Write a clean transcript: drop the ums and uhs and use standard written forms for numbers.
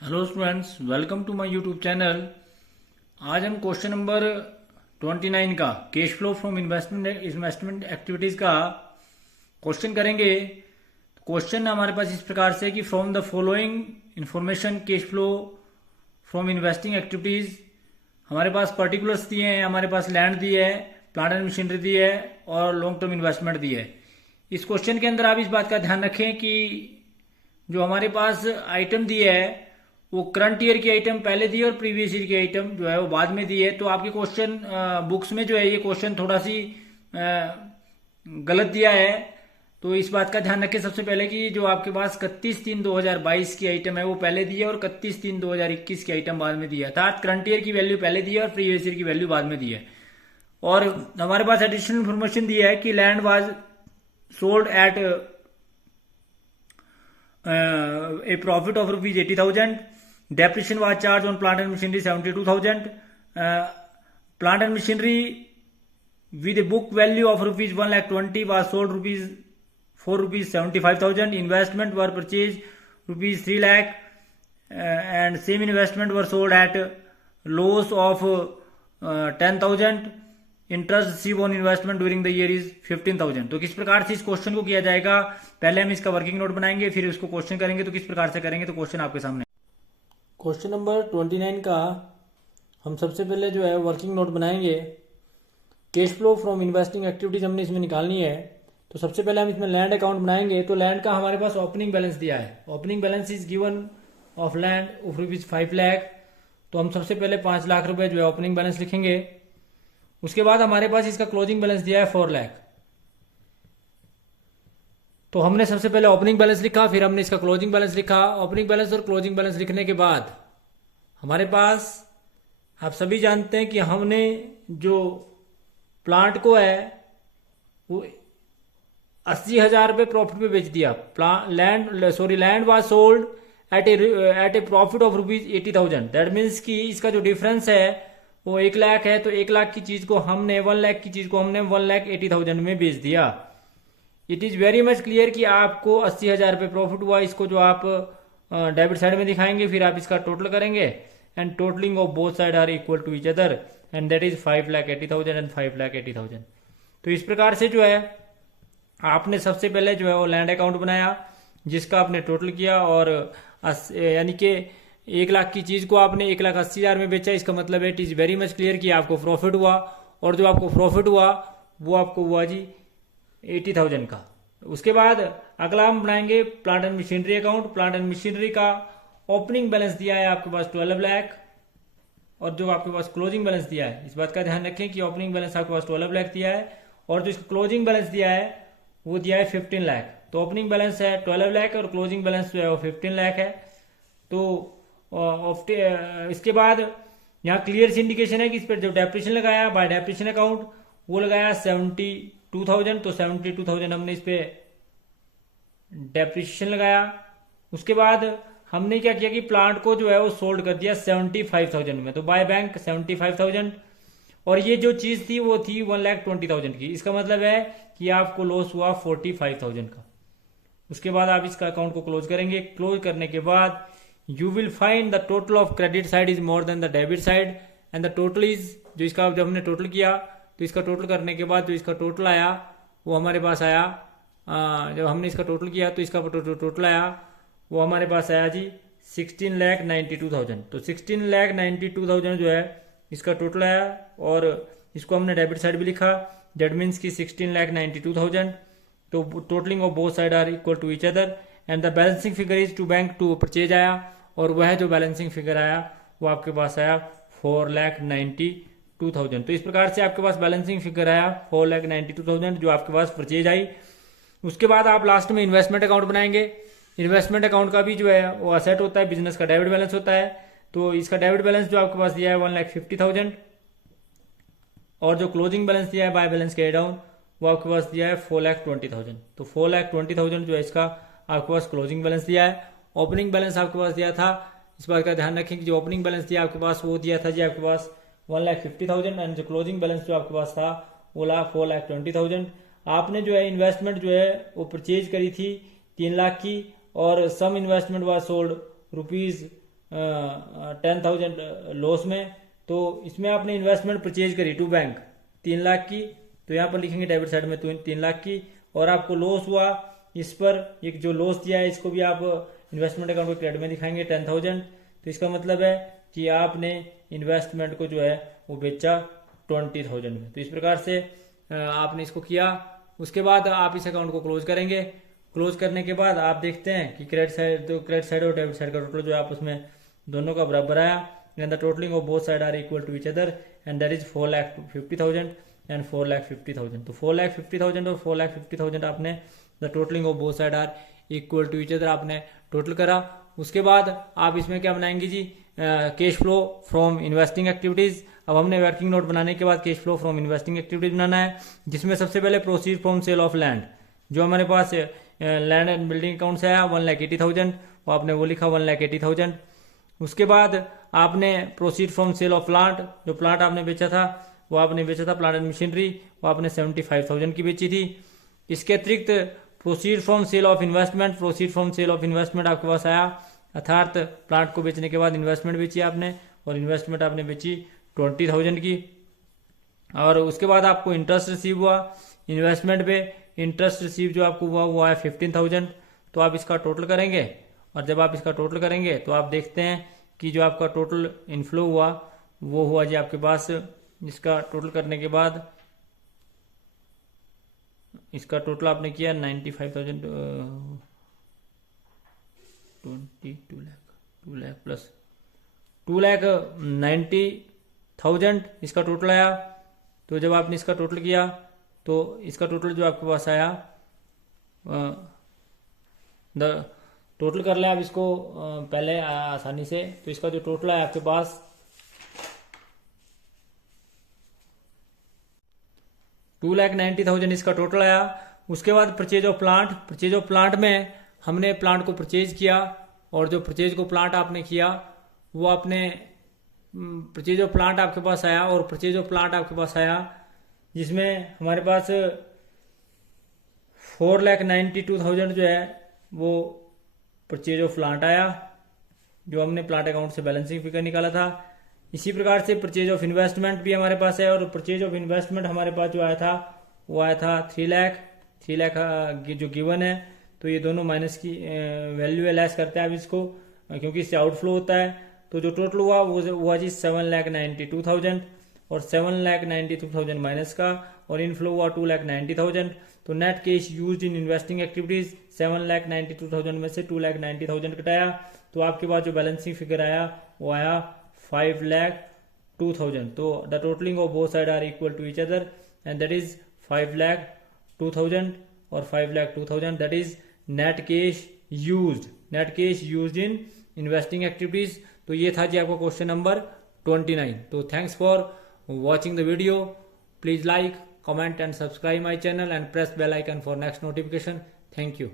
Hello students, welcome to my YouTube channel. आज हम question number 29 का cash flow from investment activities का question करेंगे। क्वेश्चन हमारे पास इस प्रकार से कि from the following information cash flow from investing activities. हमारे पास पर्टिकुलर्स दिए हैं, हमारे पास लैंड दी है, प्लांट एंड मशीनरी दी है और लॉन्ग टर्म इन्वेस्टमेंट दी है। इस क्वेश्चन के अंदर आप इस बात का ध्यान रखें कि जो हमारे पास आइटम दी है वो करंट ईयर की आइटम पहले दी है और प्रीवियस ईयर की आइटम जो है वो बाद में दी है। तो आपके क्वेश्चन बुक्स में जो है ये क्वेश्चन थोड़ा सी गलत दिया है, तो इस बात का ध्यान रखें सबसे पहले कि जो आपके पास 31/3/2022 की आइटम है वो पहले दी है और 31/3/2021 की आइटम बाद में दी है। अर्थात करंट ईयर की वैल्यू पहले दी है और प्रीवियस ईयर की वैल्यू बाद में दी है। और हमारे पास एडिशनल इन्फॉर्मेशन दी है कि land was sold at a profit of rupees 80,000. Depreciation was charged on plant and machinery 72,000. Plant and machinery with a book value of rupees 1,20,000 was sold for rupees 75,000. Investment were purchased rupees 3 lakh and same investment were sold at loss of 10,000. Interest receive on investment during the year is 15,000। तो किस प्रकार से इस question को किया जाएगा, पहले हम इसका वर्किंग नोट बनाएंगे फिर उसको क्वेश्चन करेंगे। तो किस प्रकार से करेंगे, तो क्वेश्चन आपके सामने। क्वेश्चन नंबर 29 का हम सबसे पहले जो है वर्किंग नोट बनाएंगे। Cash flow from investing activities हमने इसमें निकालनी है। तो सबसे पहले हम इसमें लैंड अकाउंट बनाएंगे। तो लैंड का हमारे पास ओपनिंग बैलेंस दिया है। Opening balance is given of land of rupees 5 lakh. तो हम सबसे पहले 5 लाख रुपए जो है ओपनिंग बैलेंस लिखेंगे। उसके बाद हमारे पास इसका क्लोजिंग बैलेंस दिया है 4 लाख। तो हमने सबसे पहले ओपनिंग बैलेंस लिखा, फिर हमने इसका क्लोजिंग बैलेंस लिखा। ओपनिंग बैलेंस और क्लोजिंग बैलेंस लिखने के बाद हमारे पास, आप सभी जानते हैं कि हमने जो प्लांट को है वो 80,000 रुपये प्रॉफिट पे बेच दिया। Land was sold at A profit of rupees 80,000। That means कि इसका जो डिफरेंस है वो 1 लाख है। तो 1 लाख की चीज को हमने 1 लाख की चीज को हमने 1,80,000 में बेच दिया। It is very much clear कि आपको 80,000 रुपये प्रॉफिट हुआ। इसको जो आप डेबिट साइड में दिखाएंगे, फिर आप इसका टोटल करेंगे and totalling of both side are equal to each other and that is 5,80,000 and 5,80,000। तो इस प्रकार से जो है आपने सबसे पहले जो है वो लैंड अकाउंट बनाया जिसका आपने टोटल किया, और यानी कि 1 लाख की चीज को आपने 1,80,000 में बेचा। इसका मतलब है it is very much clear कि आपको प्रॉफिट हुआ, और जो आपको प्रॉफिट हुआ वो आपको हुआ जी 80,000 का। उसके बाद अगला हम बनाएंगे plant and machinery account. Plant and machinery का ओपनिंग बैलेंस दिया है आपके पास 12 लाख, और जो आपके पास क्लोजिंग बैलेंस दिया है, इस बात का ध्यान रखें कि ओपनिंग बैलेंस आपके पास 12 लाख दिया है और जो इसका क्लोजिंग बैलेंस दिया है वो दिया है 15 लाख। तो ओपनिंग बैलेंस है 12 लाख और क्लोजिंग बैलेंस जो है वो 15 लाख है। तो इसके बाद यहाँ क्लियर सी इंडिकेशन है कि इस पर जो डेप्रिसिएशन लगाया बाय डेप्रिसिएशन अकाउंट वो लगाया 72,000। तो 72,000 हमने इस पे डेप्रिसिएशन लगाया। उसके बाद हमने क्या किया कि प्लांट को जो है वो सोल्ड कर दिया 75,000 में। तो बाय बैंक 75,000, और ये जो चीज थी वो थी 1,20,000 की। इसका मतलब है कि आपको लॉस हुआ 45,000 का। उसके बाद आप इसका अकाउंट को क्लोज करेंगे। क्लोज करने के बाद you will find the total of credit side is more than the debit side and the total is, जो इसका जब हमने टोटल किया तो इसका टोटल करने के बाद जो इसका टोटल आया वो हमारे पास आया, जब हमने इसका टोटल किया तो इसका टोटल आया वो हमारे पास आया जी 16,92,000। तो 16,92,000 जो है इसका टोटल आया, और इसको हमने डेबिट साइड भी लिखा। दैट मीन्स की 16,92,000। तो totalling of both side are equal to each other and the balancing figure is to bank to purchase आया, और वह जो बैलेंसिंग फिगर आया वो आपके पास आया 4,92,000। तो इस प्रकार से आपके पास बैलेंसिंग फिगर आया 4,92,000 जो आपके पास परचेज आई। उसके बाद आप लास्ट में इन्वेस्टमेंट अकाउंट बनाएंगे। इन्वेस्टमेंट अकाउंट का भी जो है वो असेट होता है, बिजनेस का डेबिट बैलेंस होता है। तो इसका डेबिट बैलेंस जो आपके पास दिया है 1,50,000, और जो क्लोजिंग बैलेंस दिया है बाय बैलेंस के डाउन वो आपके पास दिया है 4,20,000। तो 4,20,000 जो है इसका आपके पास क्लोजिंग बैलेंस दिया है। ओपनिंग बैलेंस आपके पास दिया था, इस बात का ध्यान रखें कि जो ओपनिंग बैलेंस दिया आपके पास वो दिया था जी आपके पास 1,50,000 एंड जो क्लोजिंग बैलेंस जो आपके पास था वो 4,20,000। आपने जो है इन्वेस्टमेंट जो है वो परचेज करी थी 3 लाख की, और some investment was sold rupees 10,000 loss में, तो इसमें आपने इन्वेस्टमेंट परचेज करी टू बैंक 3 लाख की, तो यहाँ पर लिखेंगे डेबिट साइड में 3 लाख की, और आपको लॉस हुआ इस पर, एक जो लॉस दिया है इसको भी आप इन्वेस्टमेंट अकाउंट को क्रेडिट में दिखाएंगे 10,000। तो इसका मतलब है कि आपने इन्वेस्टमेंट को जो है वो बेचा 20,000 में। तो इस प्रकार से आपने इसको किया। उसके बाद आप इस अकाउंट को क्लोज करेंगे। क्लोज करने के बाद आप देखते हैं कि क्रेडिट साइड और डेबिट साइड का टोटल जो है आपस में दोनों का बराबर आया, and the totalling of both side are equal to each other, and that is 4,50,000 and 4,50,000। तो 4,50,000 और 4,50,000 आपने the totalling of both side are equal to each other आपने टोटल करा। उसके बाद आप इसमें क्या बनाएंगे जी, cash flow from investing activities. अब हमने वर्किंग नोट बनाने के बाद cash flow from investing activities बनाना है, जिसमें सबसे पहले proceed from sale of land, जो हमारे पास लैंड एंड बिल्डिंग अकाउंट से आया 1,80,000, वो आपने वो लिखा 1,80,000। उसके बाद आपने proceed from sale of plant, जो प्लांट आपने बेचा था वो आपने बेचा था प्लांट एंड मशीनरी, वो आपने 75,000 की बेची थी। इसके अतिरिक्त proceed from sale of investment, proceed from sale of investment आपके पास आया, अर्थात प्लांट को बेचने के बाद इन्वेस्टमेंट बेची आपने, और इन्वेस्टमेंट आपने बेची 20,000 की। और उसके बाद आपको इंटरेस्ट रिसीव हुआ इन्वेस्टमेंट पे, इंटरेस्ट रिसीव जो आपको हुआ वो है 15,000। तो आप इसका टोटल करेंगे, और जब आप इसका टोटल करेंगे तो आप देखते हैं कि जो आपका टोटल इनफ्लो हुआ वो हुआ जी आपके पास, इसका टोटल करने के बाद इसका टोटल आपने किया 95,000, 2 लाख प्लस 2,90,000 इसका टोटल आया। तो जब आपने इसका टोटल किया तो इसका टोटल जो आपके पास आया, द टोटल कर लें आप इसको पहले आसानी से। तो इसका जो टोटल है आपके पास 2,90,000 इसका टोटल आया। उसके बाद purchase of plant, purchase of plant में हमने प्लांट को परचेज किया, और जो परचेज को प्लांट आपने किया वो आपने परचेज ऑफ प्लांट आपके पास आया, और परचेज ऑफ प्लांट आपके पास आया जिसमें हमारे पास 4,92,000 जो है वो परचेज ऑफ प्लांट आया, जो हमने प्लांट अकाउंट से बैलेंसिंग फिगर निकाला था। इसी प्रकार से परचेज ऑफ इन्वेस्टमेंट भी हमारे पास है, और परचेज ऑफ इन्वेस्टमेंट हमारे पास जो आया था वो आया था 3 लाख जो गिवन है। तो ये दोनों माइनस की वैल्यू है, लेस करते हैं आप इसको, क्योंकि इससे आउटफ्लो होता है। तो जो टोटल हुआ वो हुआ जी 7,92,000, और 7,92,000 माइनस का, और इनफ्लो हुआ 2,90,000। तो net cash used in investing activities 7,92,000 में से 2,90,000 घटाया, तो आपके पास जो बैलेंसिंग फिगर आया वो आया 5,02,000। तो the totalling of both side are equal to each other, and that is 5,02,000 और 5,02,000, that is net cash used in investing activities. तो ये था जी आपका क्वेश्चन नंबर 29। तो thanks for watching the video. Please like, comment and subscribe my channel and press bell icon for next notification. Thank you.